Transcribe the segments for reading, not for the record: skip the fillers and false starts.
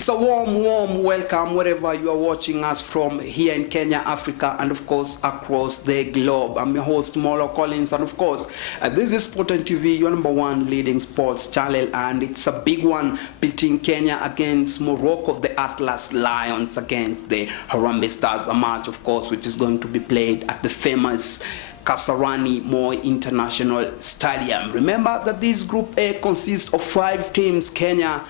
It's a warm welcome wherever you are watching us from here in Kenya, Africa, and of course across the globe. I'm your host, Molo Collins, and of course this is Sport and TV, your #1 leading sports channel, and it's a big one, pitting Kenya against Morocco, the Atlas Lions against the Harambee Stars, a match of course which is going to be played at the famous Kasarani Moi International Stadium. Remember that this Group A consists of 5 teams: Kenya,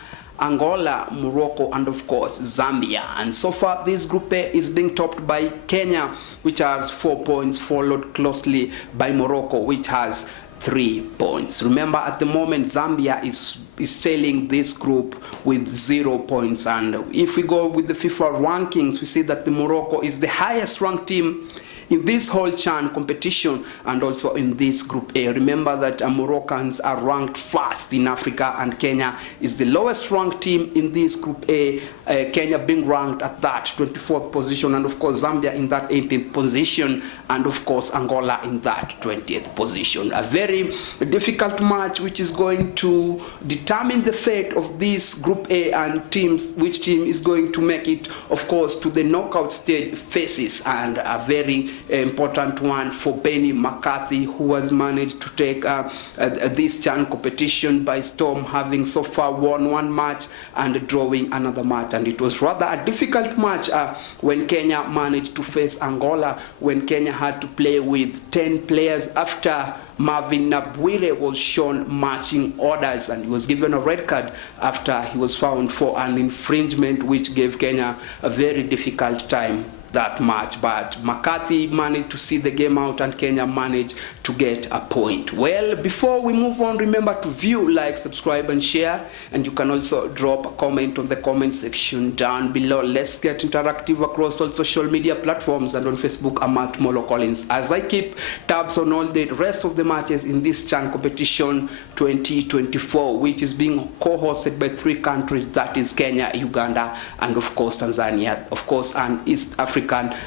Angola, Morocco, and of course Zambia. And so far this Group A is being topped by Kenya, which has 4 points, followed closely by Morocco, which has 3 points. Remember, at the moment Zambia is trailing this group with 0 points, and if we go with the FIFA rankings, we see that the Morocco is the highest ranked team in this whole CHAN competition and also in this Group A. Remember that Moroccans are ranked first in Africa, and Kenya is the lowest ranked team in this Group A, Kenya being ranked at that 24th position, and of course Zambia in that 18th position, and of course Angola in that 20th position. A very difficult match which is going to determine the fate of this Group A and which team is going to make it, of course, to the knockout stage phases, and a very important one for Benny McCarthy, who has managed to take this CHAN competition by storm, having so far won 1 match and drawing another match. And it was rather a difficult match when Kenya managed to face Angola, when Kenya had to play with 10 players after Marvin Nabwire was shown marching orders, and he was given a red card after he was found for an infringement, which gave Kenya a very difficult time that match. But McCarthy managed to see the game out, and Kenya managed to get a point. Well, before we move on, remember to view, like, subscribe, and share, and you can also drop a comment on the comment section down below. Let's get interactive across all social media platforms, and on Facebook I'm at Molo Collins, as I keep tabs on all the rest of the matches in this CHAN competition 2024, which is being co-hosted by 3 countries, that is Kenya, Uganda, and of course Tanzania, of course an East African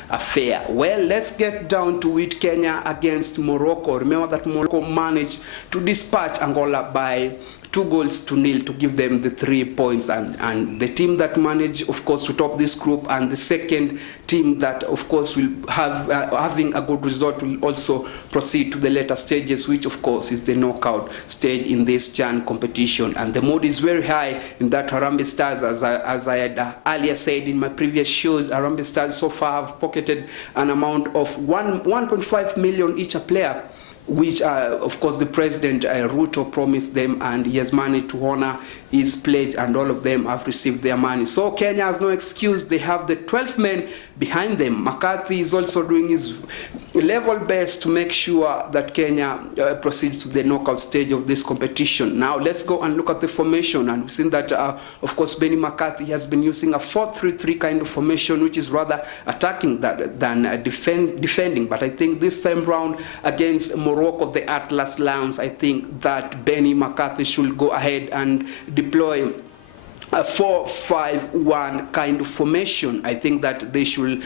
affair. Well, let's get down to it. Kenya against Morocco. Remember that Morocco managed to dispatch Angola by 2-0 to give them the 3 points, and the team that managed, of course, to top this group, and the second team that, of course, will have having a good result will also proceed to the later stages, which of course is the knockout stage in this CHAN competition. And the mood is very high in that Harambee Stars, as I had earlier said in my previous shows. Harambee Stars so far have pocketed an amount of 1.5 million each a player, which of course the president Ruto promised them, and he has managed to honor his pledge, and all of them have received their money. So Kenya has no excuse. They have the 12 men behind them. McCarthy is also doing his level best to make sure that Kenya proceeds to the knockout stage of this competition. Now let's go and look at the formation, and we've seen that of course Benny McCarthy has been using a 4-3-3 kind of formation, which is rather attacking than defending. But I think this time round against Morocco, the Atlas Lions, I think that Benny McCarthy should go ahead and deploy a 4-5-1 kind of formation. I think that they should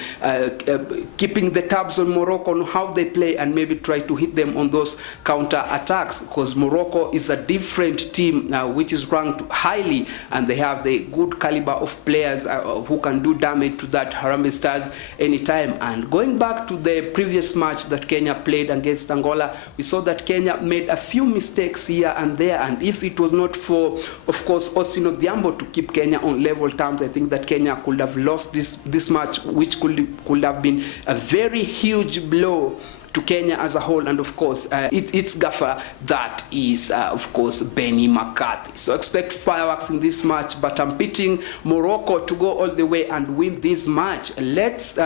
keeping the tabs on Morocco on how they play, and maybe try to hit them on those counter attacks, because Morocco is a different team which is ranked highly, and they have the good caliber of players who can do damage to that Harambee Stars anytime. And going back to the previous match that Kenya played against Angola, we saw that Kenya made a few mistakes here and there, and if it was not for, of course, Austin Odhiambo to keep Kenya on level terms, I think that Kenya could have lost this match, which could have been a very huge blow to Kenya as a whole, and of course its gaffer, that is of course Benny McCarthy. So expect fireworks in this match, but I'm pitting Morocco to go all the way and win this match. Let's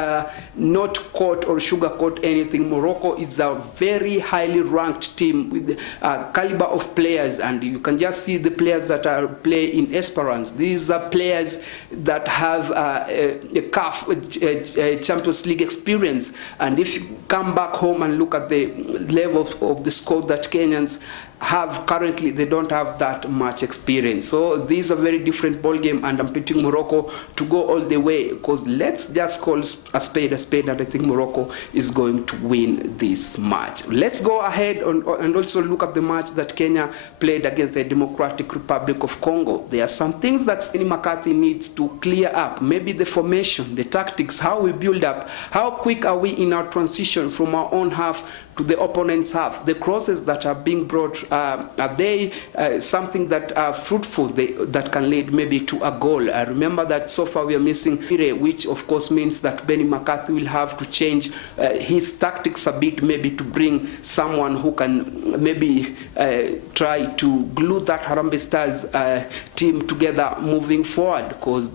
not quote or sugarcoat anything. Morocco is a very highly ranked team with caliber of players, and you can just see the players that are playing in Esperance. These are players that have a CAF Champions League experience, and if you come back home home and look at the level of the squad that Kenyans have currently, they don't have that much experience. So this is a very different ball game, and I'm picking Morocco to go all the way, because let's just call a spade, and I think Morocco is going to win this match. Let's go ahead and also look at the match that Kenya played against the Democratic Republic of Congo. There are some things that Benny McCarthy needs to clear up. Maybe the formation, the tactics, how we build up, how quick are we in our transition from our own half to the opponent's half. The crosses that are being brought, are they something that are fruitful, that can lead maybe to a goal? I remember that so far we are missing Ire, which of course means that Benny McCarthy will have to change his tactics a bit, maybe to bring someone who can maybe try to glue that Harambee Stars team together moving forward, because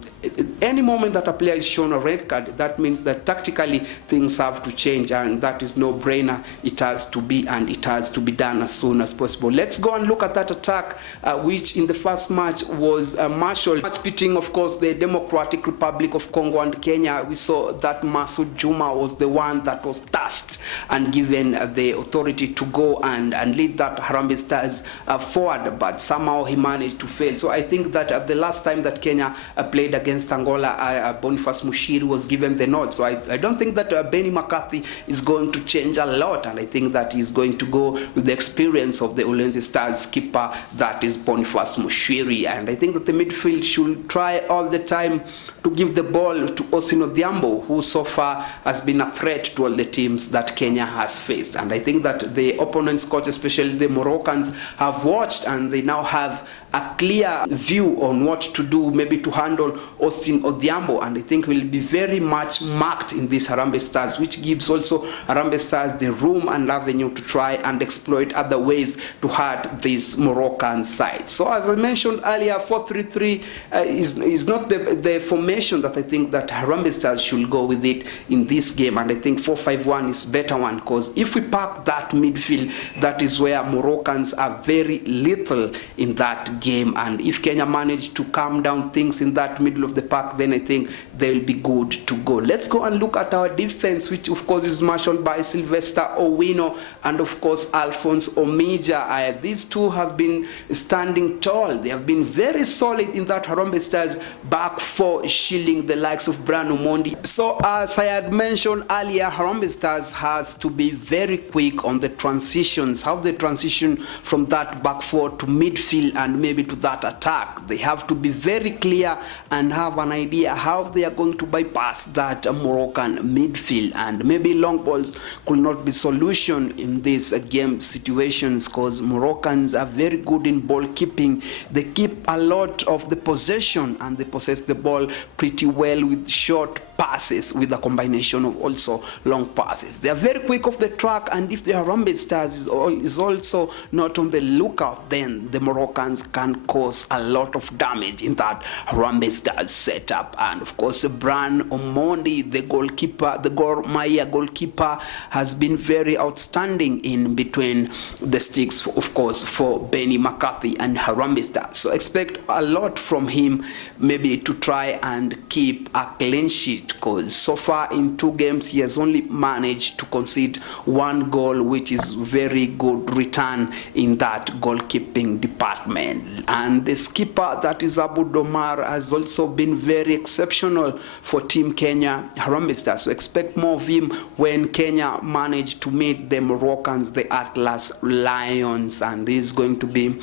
any moment that a player is shown a red card, that means that tactically things have to change, and that is no brainer. It has to be, and it has to be done as soon as possible. Let's go and look at that attack, which in the first match was Marshall. Match pitting, of course, the Democratic Republic of Congo and Kenya. We saw that Masud Juma was the one that was tasked and given the authority to go and lead that Harambee Stars forward, but somehow he managed to fail. So I think that the last time that Kenya played against Angola, Boniface Mushiri was given the nod. So I don't think that Benny McCarthy is going to change a lot, and I think that he's going to go with the experience of the Ulinzi Stars keeper, that is Boniface Mushiri. And I think that the midfield should try all the time to give the ball to Osino Odhiambo, who so far has been a threat to all the teams that Kenya has faced. And I think that the opponent's coach, especially the Moroccans, have watched, and they now have a clear view on what to do, maybe to handle Austin Odhiambo, and I think will be very much marked in this Harambee Stars, which gives also Harambee Stars the room and avenue to try and exploit other ways to hurt this Moroccan side. So as I mentioned earlier, 4-3-3 is not the formation that I think that Harambee Stars should go with it in this game, and I think 4-5-1 is better one, because if we pack that midfield, that is where Moroccans are very little in that game, and if Kenya manage to calm down things in that middle of the park, then I think they'll be good to go. Let's go and look at our defense, which of course is marshaled by Sylvester Owino and of course Alphonse Omija. These two have been standing tall. They have been very solid in that Harambee Stars back four, shielding the likes of Brian Omondi. So as I had mentioned earlier, Harambee Stars has to be very quick on the transitions, how they transition from that back four to midfield and maybe to that attack. They have to be very clear and have an idea how they are going to bypass that Moroccan midfield, and maybe long balls could not be solution in these game situations, because Moroccans are very good in ball keeping. They keep a lot of the possession and they possess the ball pretty well with short passes, with a combination of also long passes. They are very quick off the track, and if the Harambee Stars is also not on the lookout, then the Moroccans can cause a lot of damage in that Harambee Stars setup. And of course, Brian Omondi, the goalkeeper, the Gor Mahia goalkeeper, has been very outstanding in between the sticks, of course, for Benny McCarthy and Harambee Stars. So expect a lot from him, maybe to try and keep a clean sheet, because so far in 2 games he has only managed to concede 1 goal, which is very good return in that goalkeeping department. And the skipper, that is Abu Domar, has also been very exceptional for Team Kenya Harambee Stars. So expect more of him when Kenya manage to meet the Moroccans, the Atlas Lions, and this is going to be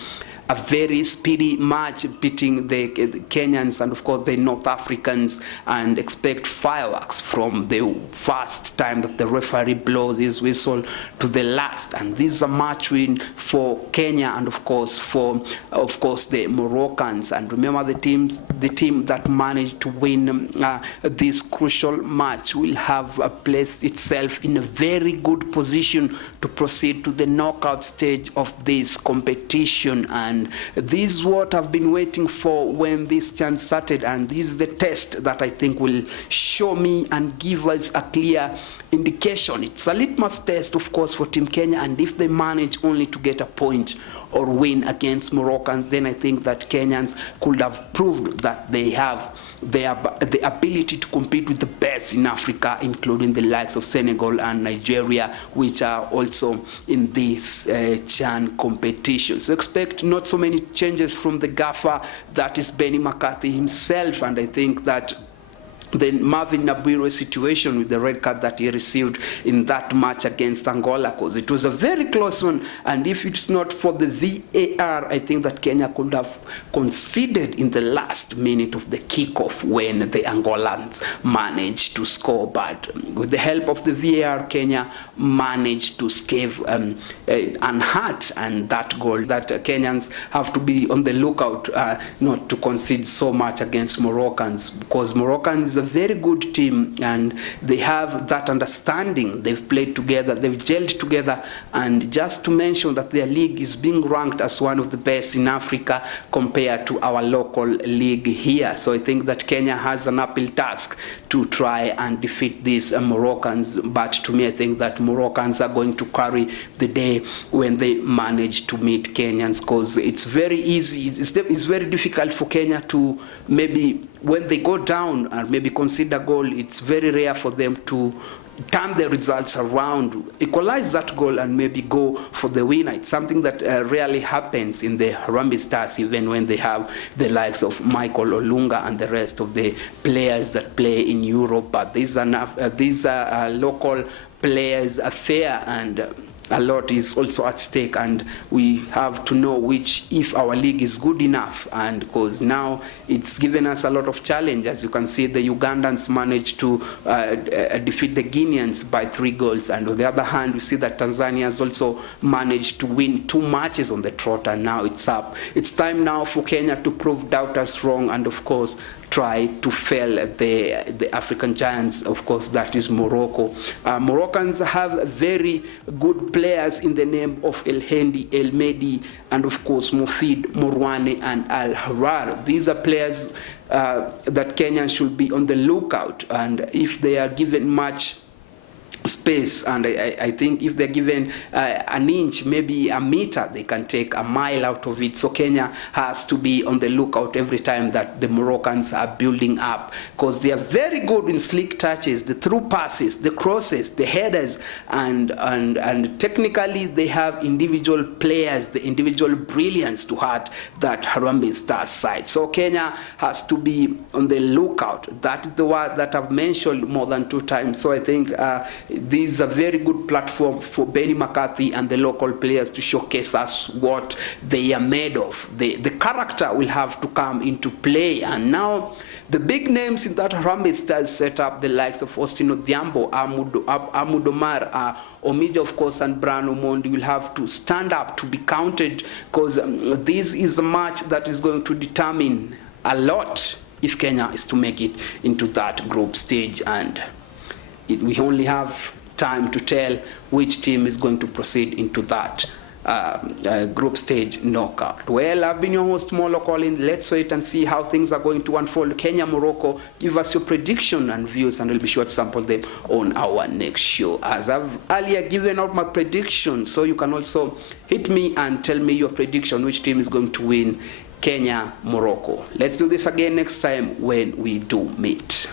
a very speedy match pitting the Kenyans and of course the North Africans, and expect fireworks from the first time that the referee blows his whistle to the last. And this is a match win for Kenya and of course the Moroccans. And remember, the team that managed to win this crucial match will have placed itself in a very good position to proceed to the knockout stage of this competition. And and this is what I've been waiting for when this chance started, and this is the test that I think will show me and give us a clear indication. It's a litmus test, of course, for Team Kenya, and if they manage only to get a point or win against Moroccans, then I think that Kenyans could have proved that they have the ability to compete with the best in Africa, including the likes of Senegal and Nigeria, which are also in this CHAN competition. So expect not so many changes from the gaffer, that is Benny McCarthy himself, and I think that the Marvin Nabuiro situation with the red card that he received in that match against Angola, because it was a very close one, and if it's not for the VAR, I think that Kenya could have conceded in the last minute of the kickoff when the Angolans managed to score. But with the help of the VAR, Kenya managed to scathe unhurt, and that goal that Kenyans have to be on the lookout not to concede so much against Moroccans, because Moroccans is a very good team and they have that understanding. They've played together, they've gelled together, and just to mention that their league is being ranked as one of the best in Africa compared to our local league here. So I think that Kenya has an uphill task to try and defeat these Moroccans, but to me I think that Moroccans are going to carry the day when they manage to meet Kenyans, because it's very easy, it's very difficult for Kenya to maybe, when they go down and maybe concede a goal, it's very rare for them to turn the results around, equalize that goal, and maybe go for the winner. It's something that rarely happens in the Harambee Stars, even when they have the likes of Michael Olunga and the rest of the players that play in Europe. But these are local players' affair, and a lot is also at stake, and we have to know which, if our league is good enough, and because now it's given us a lot of challenge. As you can see, the Ugandans managed to defeat the Guineans by 3 goals, and on the other hand, we see that Tanzania has also managed to win 2 matches on the trot, and now it's up. It's time now for Kenya to prove doubters wrong, and of course try to fell the African giants, of course, that is Morocco. Moroccans have very good players in the name of El Hendi, El Medi, and of course Mufid, Morwane, and Al Harar. These are players that Kenyans should be on the lookout, and if they are given much space, and I think if they're given an inch, maybe a meter, they can take a mile out of it. So Kenya has to be on the lookout every time that the Moroccans are building up, because they are very good in slick touches, the through passes, the crosses, the headers, and technically they have individual players, the individual brilliance to hurt that Harambee Stars side. So Kenya has to be on the lookout. That is the word that I've mentioned more than 2 times. So I think this is a very good platform for Benny McCarthy and the local players to showcase us what they are made of. The character will have to come into play, and now the big names in that Harambee Stars set up, the likes of Austin Odhiambo, Ahmad Omar, Omija, of course, and Brian Omondi will have to stand up to be counted, because this is a match that is going to determine a lot if Kenya is to make it into that group stage, and we only have time to tell which team is going to proceed into that group stage knockout. Well, I've been your host, Molo Collins. Let's wait and see how things are going to unfold. Kenya, Morocco, give us your prediction and views, and we'll be sure to sample them on our next show. As I've earlier given out my prediction, so you can also hit me and tell me your prediction, which team is going to win, Kenya, Morocco. Let's do this again next time when we do meet.